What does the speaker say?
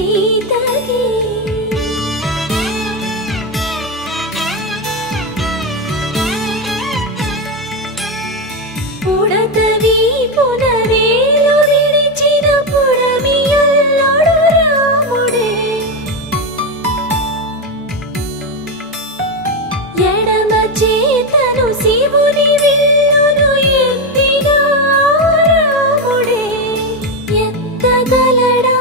సీతకి పుడతవి పునవేలు విడిచిన పుడమియల్లుడు రాముడే ఎడమ చేతను శివుని విల్లును ఎత్తిన రాముడే ఎత్తగలడా